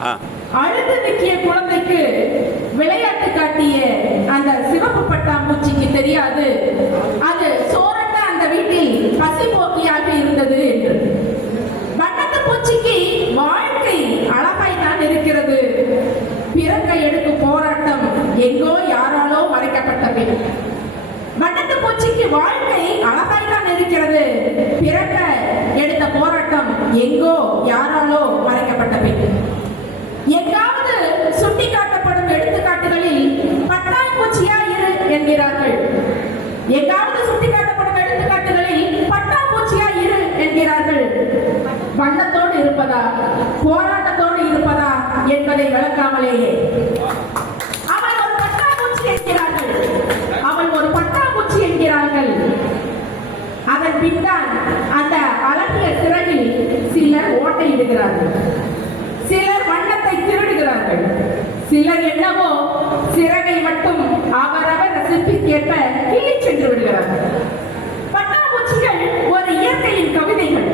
அழுது நிற்கிய குழந்தைக்கு விளையாட்டு காட்டிய அந்த சிவப்பு பட்டாம்பூச்சிக்கு தெரியாது அது சோரட்ட அந்த வீட்டில் பசி போக்கியாக இருந்தது என்று. வண்ணத்து பூச்சிக்கு வாழ்க்கை அழகாய் தான் இருக்கிறது. பிறக்க எடுக்கும் போராட்டம் எங்கோ யாராலோ மறைக்கப்பட்ட பின். வண்ணத்து பூச்சிக்கு வாழ்க்கை அழகாய் தான் இருக்கிறது. பிறக்க எடுத்த போராட்டம் எங்கோ யாராலோ மறைக்கப்பட்ட பின். எங்காவது சுட்டி காட்டப்படும் எடுத்துக்காட்டுகளில் பட்டாம்பூச்சியா இரு என்கிறார்கள். எங்காவது சுட்டி காட்டப்படும் எடுத்துக்காட்டுகளில் பட்டாம்பூச்சியா இரு என்கிறார்கள். வண்ணத்தோடு இருப்பதா போராட்டத்தோடு இருப்பதா என்பதை விளக்காமலேயே அவள் ஒரு பட்டாம்பூச்சி என்கிறார்கள். அவள் ஒரு பட்டாம்பூச்சி என்கிறார்கள். அதன் பின்னால் அந்த அழகிய சிறகில் சிலர் ஓட்டையிடுகிறார்கள். சிலர் வண்ணத்தை திருடுகிறார்கள். சிலர் என்னவோ சிறகை மட்டும் அவரவர் ரசிப்பிற்கேற்ப கிள்ளி சென்று விடுகிறார்கள். பட்டாம்பூச்சிகள் ஒரு இயற்கையின் கவிதைகள்.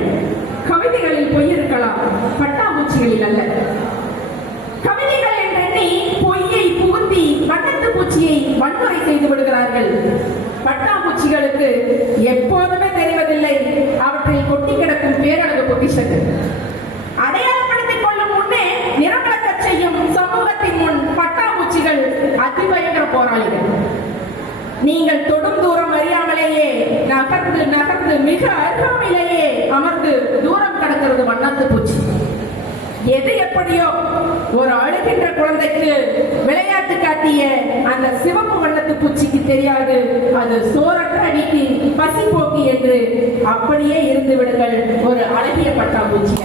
கவிதைகளில் பொய் இருக்கலாம், பட்டாம்பூச்சிகளில் அல்ல. கவிதைகள் என்றெண்ணி பொய்யை புகுத்தி வண்ணத்து பூச்சியை வன்முறை செய்து விடுகிறார்கள். பட்டாம்பூச்சிகளுக்கு எப்போதுமே தெரிவதில்லை அவற்றில் கொட்டி கிடக்கும் பேரழகு பொக்கிஷங்கள். அடையாளப்படுத்திக் கொள்ளும் முன்னே நிறமிழக்கச் செய்யும் சமூகத்தின் முன் பட்டாம்பூச்சிகள் அதிபயங்கர போராளிகள். நீங்கள் தொடும் தூரம் அறியாமலேயே நகர்ந்து நகர்ந்து மிக அருகாமையிலேயே அமர்ந்து தூரம் கடக்கிறது வண்ணத்து பூச்சி. எது எப்படியோ ஒரு அழுகின்ற குழந்தைக்கு விளையாட்டு காட்டிய அந்த சிவப்பு வண்ணத்து பூச்சிக்கு தெரியாது அது சோரற்ற வீட்டின் பசி போக்கி என்று. அப்படியே இருந்து விடுங்கள் ஒரு அழகிய பட்டாம்பூச்சி.